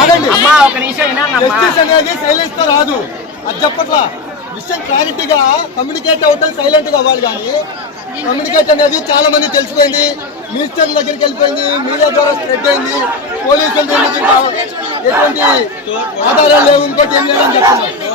ఆగండి. జస్టిస్ అనేది సైలెన్స్తో రాదు. అది చెప్పట్లా. విషయం క్లారిటీగా కమ్యూనికేట్ అవటం సైలెంట్గా అవ్వాలి కానీ కమ్యూనికేట్ అనేది చాలా మంది తెలిసిపోయింది. మినిస్టర్ దగ్గరికి వెళ్ళిపోయింది. మీడియా ద్వారా స్ప్రెడ్ అయింది. పోలీసులు ఎటువంటి ఆధారాలు లేవు. ఇంకోటి ఏం లేదని చెప్తున్నారు